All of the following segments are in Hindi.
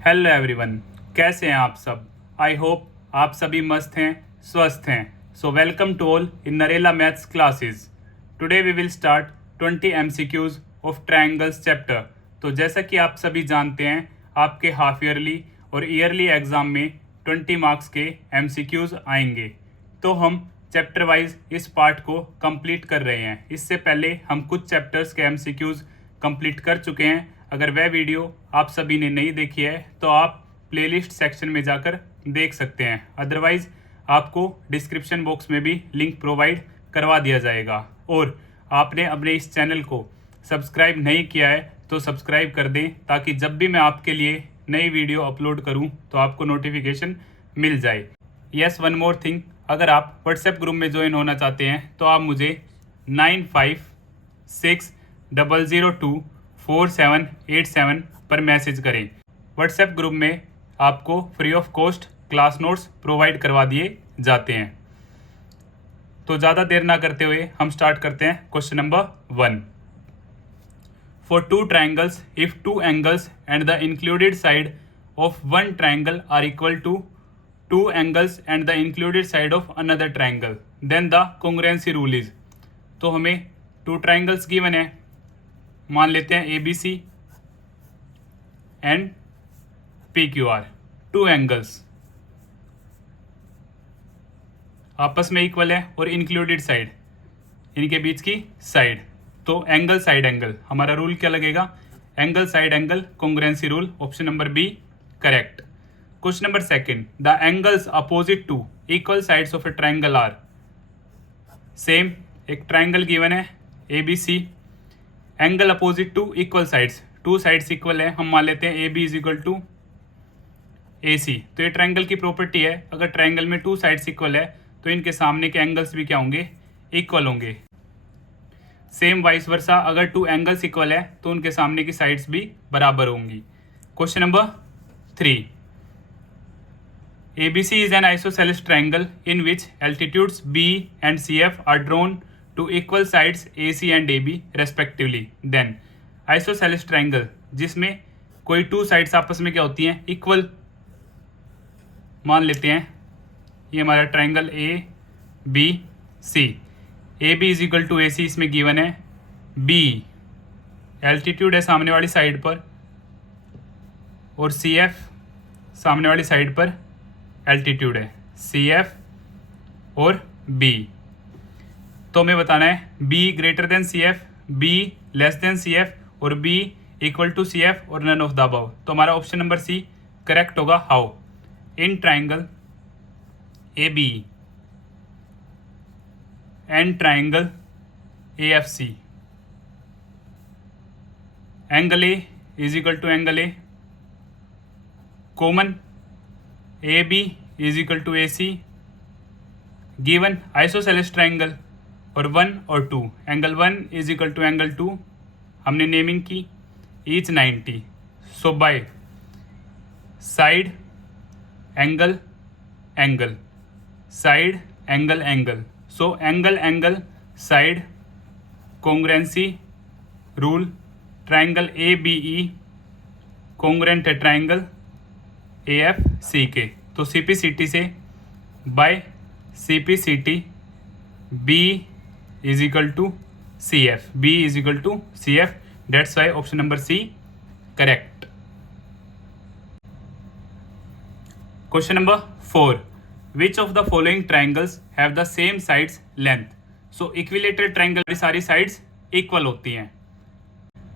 हेलो एवरीवन, कैसे हैं आप सब। आई होप आप सभी मस्त हैं, स्वस्थ हैं। So welcome to all in Narela maths classes. Today we will start 20 MCQs of triangles chapter. तो जैसा कि आप सभी जानते हैं, आपके हाफ ईयरली और ईयरली एग्जाम में 20 मार्क्स के MCQs आएंगे। तो हम चैप्टर वाइज इस पार्ट को कंप्लीट कर रहे हैं। इससे पहले हम कुछ चैप्टर्स के MCQs कंप्लीट कर चुके हैं। अगर वह वीडियो आप सभी ने नहीं देखी है तो आप प्लेलिस्ट सेक्शन में जाकर देख सकते हैं। अदरवाइज आपको डिस्क्रिप्शन बॉक्स में भी लिंक प्रोवाइड करवा दिया जाएगा। और आपने अपने इस चैनल को सब्सक्राइब नहीं किया है तो सब्सक्राइब कर दें, ताकि जब भी मैं आपके लिए नई वीडियो अपलोड करूं तो आपको नोटिफिकेशन मिल जाए। यस, वन मोर थिंग, अगर आप व्हाट्सएप ग्रुप में ज्वाइन होना चाहते हैं तो आप मुझे 9560024787 पर मैसेज करें। व्हाट्सएप ग्रुप में आपको free of cost class notes provide करवा दिए जाते हैं। तो ज़्यादा देर ना करते हुए हम स्टार्ट करते हैं question number 1। For two triangles, if two angles and the included side of one triangle are equal to two angles and the included side of another triangle, then the congruency rule is. तो हमें टू ट्रायंगल्स गिवन है, मान लेते हैं ABC and PQR। Two angles आपस में इक्वल है और इंक्लूडेड साइड इनके बीच की साइड। तो एंगल साइड एंगल, हमारा रूल क्या लगेगा? Angle side angle congruency rule. Option number B correct. Question number 2, the angles opposite to equal sides of a triangle are. Same, एक ट्रायंगल गिवन है ABC, angle opposite to equal sides, two sides equal है, हम मान लेते हैं AB is equal to AC। तो ये ट्रायंगल की प्रॉपर्टी है, अगर ट्रायंगल में टू साइड्स इक्वल है तो इनके सामने के एंगल्स भी क्या होंगे? इक्वल होंगे। सेम वाइस वर्सा, अगर टू एंगल्स इक्वल है तो उनके सामने की साइड्स भी बराबर होंगी। Question number 3, ABC is an isosceles triangle in which altitudes B and CF are drawn to equal sides AC and AB respectively. Then isosceles triangle जिसमें कोई टू साइड्स आपस में क्या होती हैं? इक्वल। मान लेते हैं ये हमारा triangle ABC, AB is equal to AC इसमें गिवन है। B एल्टीट्यूड है सामने वाली साइड पर और CF सामने वाली साइड पर एल्टीट्यूड है, CF और B। तो हमें बताना है B greater than CF, B less than CF और B इक्वल टू CF और नन ऑफ द अबव। तो हमारा ऑप्शन नंबर C करेक्ट होगा। How? In triangle AB and triangle AFC, angle A is equal to angle A, common AB is equal to AC, given isosceles triangle और 1 और 2, angle 1 is equal to angle 2, हमने नेमिंग की each 90। So by side angle angle, side angle angle, so angle angle side congruency rule, triangle ABE congruent है ट्रायंगल AFC के। तो CPCT से by CPCT B is equal to CF, B is equal to CF, that's why option number C correct. Question number 4, which of the following triangles have the same sides length. So equilateral triangle की सारी साइड्स इक्वल होती हैं।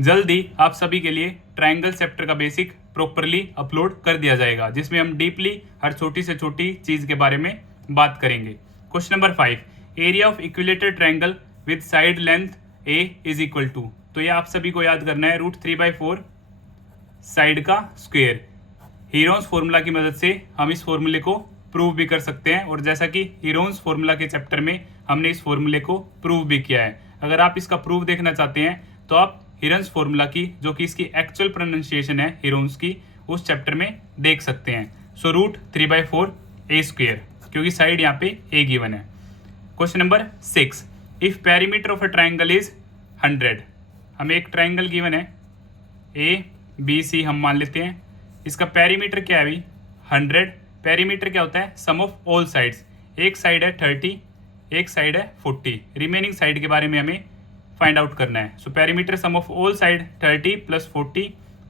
जल्दी आप सभी के लिए ट्रायंगल चैप्टर का बेसिक प्रॉपरली अपलोड कर दिया जाएगा, जिसमें हम डीपली हर छोटी से छोटी चीज़ के बारे में बात करेंगे। Question number 5, area of equilateral triangle with side length A is equal to. तो ये आप सभी को याद करना है, √3/4 साइड का स्क्वायर। हीरोन्स फॉर्मूला की मदद से हम इस फॉर्मूले को प्रूव भी कर सकते हैं, और जैसा कि हीरोन्स फॉर्मूला के चैप्टर में हमने इस फॉर्मूले को प्रूव भी किया है। अगर आप इसका प्रूव देखना चाहते हैं तो आप हीरोन्स फॉर्मूला की, जो कि इसकी एक्चुअल प्रोनाउंसिएशन है हीरोन्स की, उस चैप्टर में देख सकते हैं। सो √3/4 A², क्योंकि साइड यहाँ पे A गिवन है। Question number 6, if perimeter of a triangle is 100, हमें एक ट्राइंगल गिवन है A B C हम मान लेते हैं, इसका पेरीमीटर क्या है अभी 100। पेरीमीटर क्या होता है सम ऑफ ऑल साइड्स, एक साइड है 30, एक साइड है 40, रिमेनिंग साइड के बारे में हमें फाइंड आउट करना है। So perimeter sum of all side 30 plus 40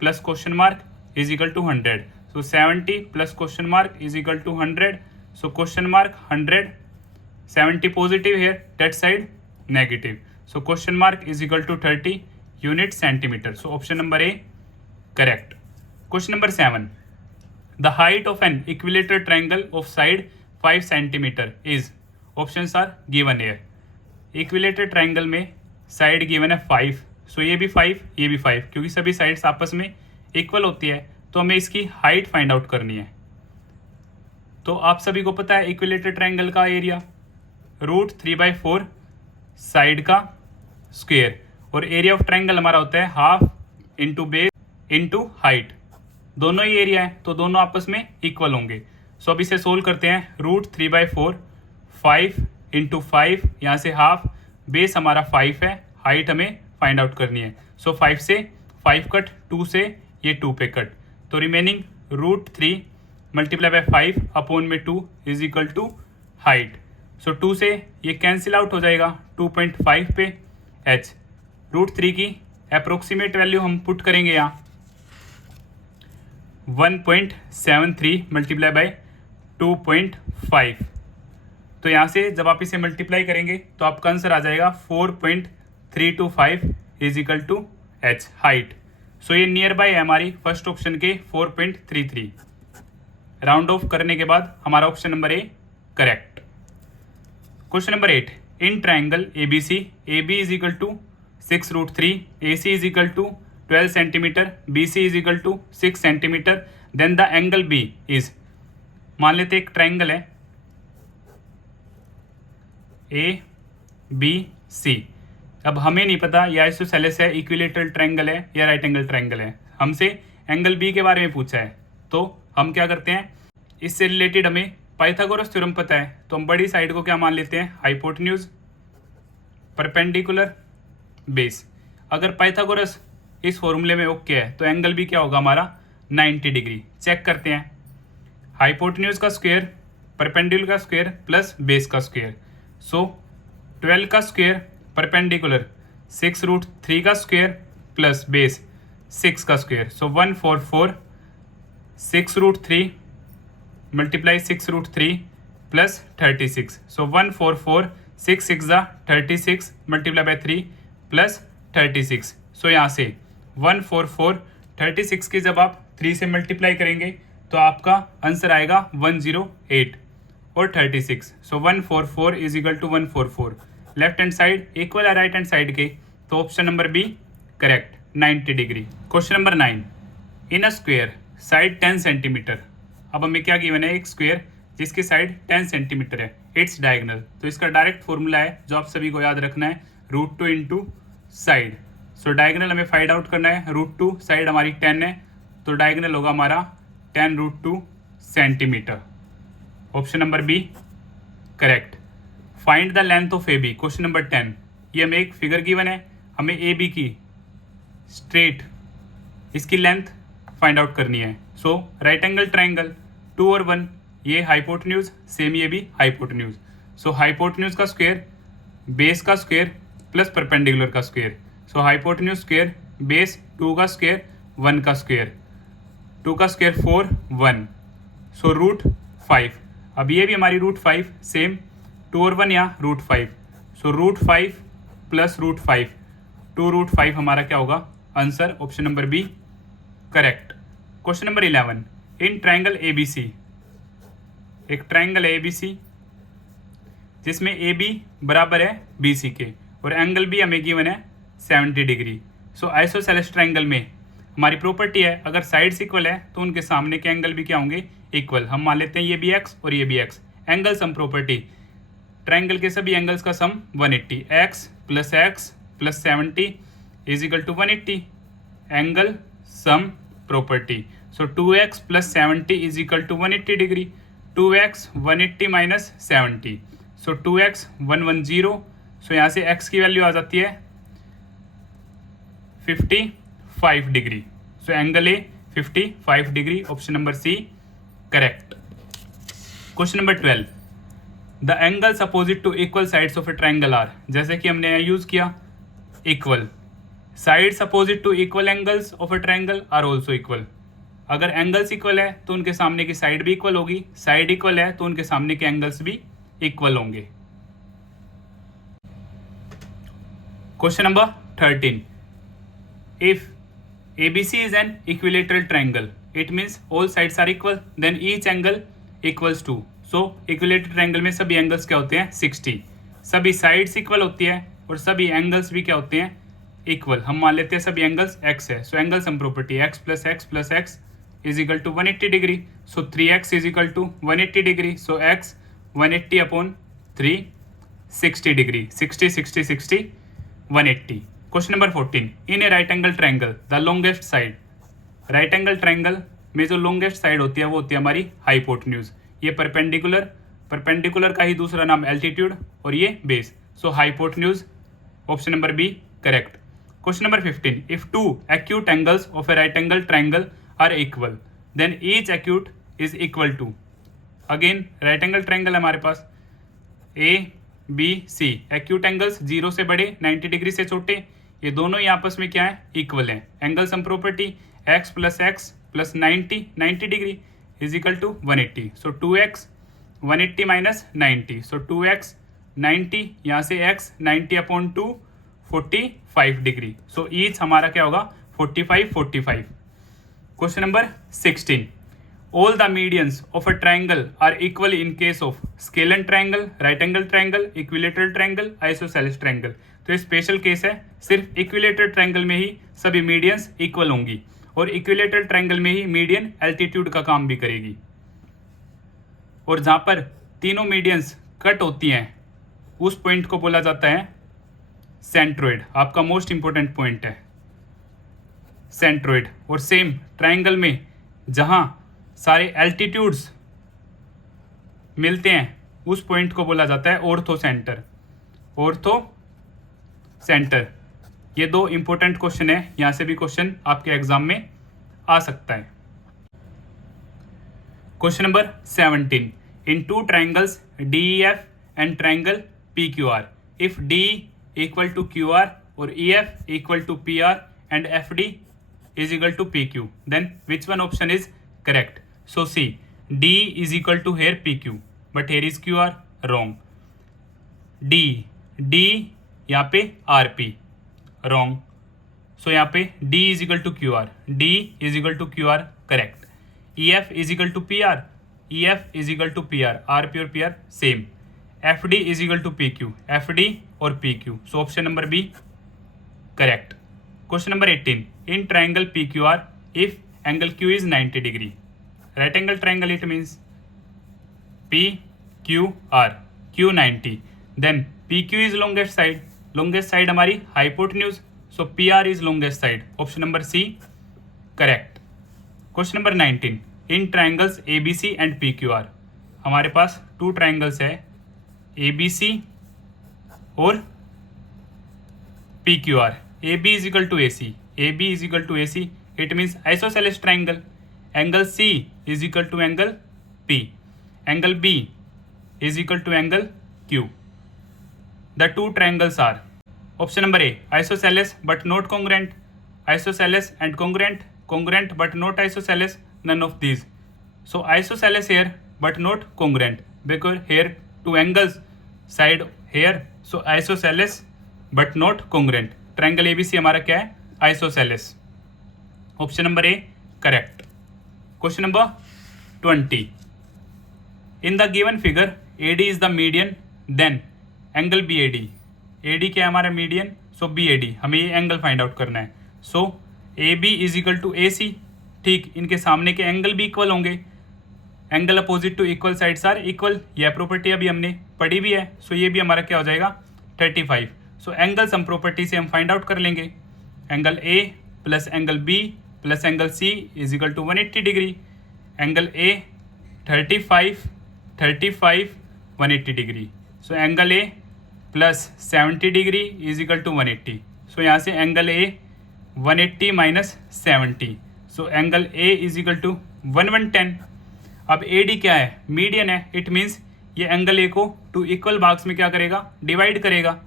plus question mark is equal to 100। So 70 plus question mark is equal to 100। So question mark 100, 70 positive here, that side negative. So question mark is equal to 30 unit centimeter. So option number A correct. Question number 7. The height of an equilateral triangle of side 5 centimeter is, options are given here. Equilateral triangle में side given है 5, so ये भी 5 ये भी 5, क्योंकि सभी sides आपस में equal होती है तो हमें इसकी height find out करनी है। तो आप सभी को पता है इक्विलेटरल ट्रायंगल का एरिया √3/4 साइड का स्क्वायर, और एरिया ऑफ ट्रायंगल हमारा होता है half into base into height, दोनों ही एरिया है तो दोनों आपस में इक्वल होंगे। सो अब इसे सोल्व करते हैं। √3/4 5 इंटू 5, यहाँ से हाफ, बेस हमारा 5 है, हाइट हमें फाइंड आउट करनी है। सो 5 से 5 कट, 2 से ये 2 पे कट, तो रिमेनिंग √3 मल्टीप्लाई बाय 5 अपॉन में 2 इज इक्वल टू हाइट। सो 2 से ये कैंसिल आउट हो जाएगा 2.5 पे h। √3 की अप्रोक्सीमेट वैल्यू हम पुट करेंगे यहाँ 1.73 मल्टीप्लाई बाय 2.5। तो यहाँ से जब आप इसे मल्टीप्लाई करेंगे तो आपका आंसर आ जाएगा 4.325 is equal to h height. So ये नियर बाय है हमारी फर्स्ट ऑप्शन के 4.33। राउंड ऑफ करने के बाद हमारा option number A correct. Question number 8, in triangle ABC AB is equal to 6√3, AC is equal to 12 centimetre, BC is equal to 6 centimetre, then the angle B is, मान लेते एक ट्राइंगल है ABC। अब हमें नहीं पता ये आइसोसेलेस है, इक्विलेटरल ट्रायंगल है या राइट एंगल ट्रायंगल है, हमसे एंगल बी के बारे में पूछा है। तो हम क्या करते हैं, इससे रिलेटेड हमें पाइथागोरस थ्योरम पता है, तो हम बड़ी साइड को क्या मान लेते हैं हाइपोटेन्यूज परपेंडिकुलर बेस। अगर पाइथागोरस इस फॉर्मूले में ओके है तो एंगल भी क्या होगा हमारा 90 डिग्री। चेक करते हैं, हाइपोटेन्यूज का स्क्वायर परपेंडिकुलर का स्क्वायर प्लस बेस का स्क्वायर, सो 12 का स्क्वायर परपेंडिकुलर 6√3 का स्क्वायर प्लस बेस 6 का square, so 144 6√3 multiply 6√3 plus 36, so 144 6 6 36 multiply by 3 plus 36। सो यहाँ से 144 36 की जब आप 3 से मल्टीप्लाई करेंगे तो आपका आंसर आएगा 108 और 36। So 144 is equal to 144, left hand side equal है राइट हैंड साइड के, तो option number B correct 90 degree. Question number 9, in a square side 10 centimetre. अब हमें क्या गिवन है, एक स्क्वायर जिसकी साइड 10 सेंटीमीटर है, इट्स डायगोनल। तो इसका डायरेक्ट फॉर्मूला है जो आप सभी को याद रखना है, √2 इंटू साइड। सो डायगोनल हमें फाइंड आउट करना है, √2 साइड हमारी 10 है तो डायगोनल होगा हमारा 10√2 centimetre. Option number B correct. Find the length of AB, question number 10। ये हमें एक फिगर गिवन है, हमें AB की स्ट्रेट इसकी लेंथ फाइंड आउट करनी है। सो राइट एंगल ट्राइंगल 2 और 1, ये हाइपोटेन्यूज, सेम ये भी हाइपोटेन्यूज। सो हाइपोटेन्यूज का स्क्वायर बेस का स्क्वायर प्लस परपेंडिकुलर का स्क्वायर, सो हाइपोटेन्यूज स्क्वायर बेस 2 का स्क्वायर 1 का स्क्वायर, 2 का स्क्वायर 4 1, सो √5। अब ये भी हमारी √5 सेम, 2 और 1 यहाँ √5, सो √5 प्लस √5 2√5 हमारा क्या होगा answer, option number B correct. Question number 11, in triangle ABC, एक ट्राइंगल है ABC जिसमें AB बराबर है BC के और एंगल भी हमें गिवन है 70 डिग्री। सो आइसोसेलेस ट्राइंगल में हमारी प्रॉपर्टी है, अगर साइड्स इक्वल है तो उनके सामने के एंगल भी क्या होंगे इक्वल। हम मान लेते हैं ये भी x और ये भी x, angle sum property, triangle के सभी एंगल्स का sum 180, x plus 70 is equal to 180, angle sum property. So 2x plus 70 is equal to 180 degree, 2x 180 minus 70, so 2x 110। So यहाँ से x की वैल्यू आ जाती है 55 degree. So angle A 55 degree. Option number C correct. Question number 12, the angles opposite to equal sides of a triangle are, जैसे कि हमने यहाँ यूज किया equal, sides opposite to equal angles of a triangle are also equal. अगर एंगल्स इक्वल है तो उनके सामने की साइड भी इक्वल होगी, साइड इक्वल है तो उनके सामने के एंगल्स भी इक्वल होंगे। Question number 13, if ABC is an equilateral triangle, it means all sides are equal, then each angle equals to, so equilateral triangle में सभी एंगल्स क्या होते हैं 60, सभी साइड्स इक्वल होती है और सभी एंगल्स भी क्या होते हैं इक्वल। हम मान लेते हैं सभी एंगल्स x है, so angle sum property x plus x is equal to 180 degree, so 3x is equal to 180 degree, so x 180 upon 3 60 degree, 60 60 60 180। Question number 14, in a right angle triangle the longest side, right angle triangle में जो लॉन्गेस्ट साइड होती है वो होती है हमारी हाइपोटेन्यूज। ये परपेंडिकुलर, परपेंडिकुलर का ही दूसरा नाम एल्टीट्यूड और ये base, so hypotenuse. Option number B correct. Question number 15, if two acute angles of a right angle triangle are equal then each acute is equal to, again right angle triangle हमारे पास A B C, acute angles 0 से बड़े 90 डिग्री से छोटे, ये दोनों ही आपस में क्या है इक्वल है। Angle sum property x plus 90 degree is equal to 180, so 2x 180 minus 90, so 2x 90, यहाँ से x 90 upon 2 45 degree, so each हमारा क्या होगा 45 45। Question number 16, all the medians of a triangle are equal in case of scalene triangle, right angle triangle, equilateral triangle, isosceles triangle। तो ये स्पेशल केस है, सिर्फ इक्विलेटरल ट्रायंगल में ही सभी मीडियंस इक्वल होंगी और इक्विलेटरल ट्रायंगल में ही मीडियन एल्टीट्यूड का काम भी करेगी। और जहां पर तीनों मीडियंस कट होती हैं उस पॉइंट को बोला जाता है सेंट्रोइड। आपका मोस्ट इंपॉर्टेंट पॉइंट है सेंट्रोइड। और सेम ट्रायंगल में जहां सारे एल्टीट्यूड्स मिलते हैं उस पॉइंट को बोला जाता है ऑर्थो सेंटर। ऑर्थो सेंटर, ये दो इंपॉर्टेंट क्वेश्चन है, यहां से भी क्वेश्चन आपके एग्जाम में आ सकता है। Question number 17, in two triangles DEF and triangle PQR, if D equal to QR और EF equal to PR and FD is equal to PQ, then which one option is correct? So see, D is equal to here PQ, but here is QR, wrong. D यहाँ पे RP, wrong. So यहाँ पे D is equal to QR, D is equal to QR, correct. EF is equal to PR, EF is equal to PR, RP और PR same. FD is equal to PQ, FD और PQ. So option number B correct. Question number 18, in triangle PQR, if angle Q is 90 degree. Right angle triangle, it means PQR, Q 90, then PQ is longest side, longest side हमारी hypotenuse, so PR is longest side, option number C correct. Question number 19, in triangles ABC and PQR, हमारे पास टू ट्राइंगल्स है ABC और PQR, AB is equal to AC, AB is equal to AC, it means isosceles triangle. Angle C is equal to angle P, angle B is equal to angle Q. The two triangles are option number A, isosceles but not congruent, isosceles and congruent, congruent but not isosceles, none of these. So isosceles here but not congruent, because here two angles side here, so isosceles but not congruent. Triangle ABC हमारा क्या है isosceles, option number A correct. Question number 20, in the given figure AD is the median, then angle BAD, AD क्या है हमारा मीडियन, सो BAD हमें ये एंगल फाइंड आउट करना है। So AB is equal to AC, ठीक, इनके सामने के एंगल भी इक्वल होंगे, angle opposite to equal sides are equal, यह प्रॉपर्टी अभी हमने पढ़ी भी है, सो ये भी हमारा क्या हो जाएगा 35। सो एंगल सम प्रॉपर्टी से हम फाइंड आउट कर लेंगे, angle A plus angle B plus angle C is equal to 180 degree, angle A 35 180 degree, so angle A plus 70 degree is equal to 180, so यहाँ से angle A 180 minus 70, so angle A is equal to 110। अब ए डी क्या है, मीडियन है, इट मीन्स ये एंगल ए को टू इक्वल भाग्स में क्या करेगा, डिवाइड करेगा।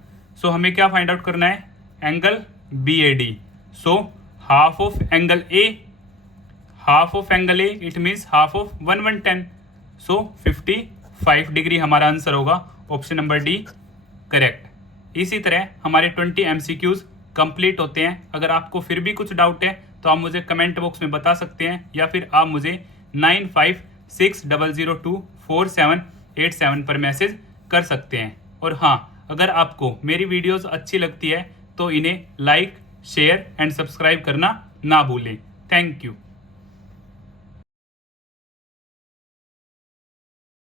सो हमें क्या फाइंड आउट करना है, angle B A D. So half of angle A, half of angle A it means half of 110। So 55 degree हमारा आंसर होगा, ऑप्शन नंबर डी करेक्ट। इसी तरह हमारे 20 MCQs कंप्लीट होते हैं। अगर आपको फिर भी कुछ डाउट है तो आप मुझे कमेंट बॉक्स में बता सकते हैं, या फिर आप मुझे 9560024787 पर मैसेज कर सकते हैं। और हाँ, अगर आपको मेरी वीडियोस अच्छी लगती है तो इन्हें लाइक, शेयर एंड सब्सक्राइब करना ना भूलें। Thank you.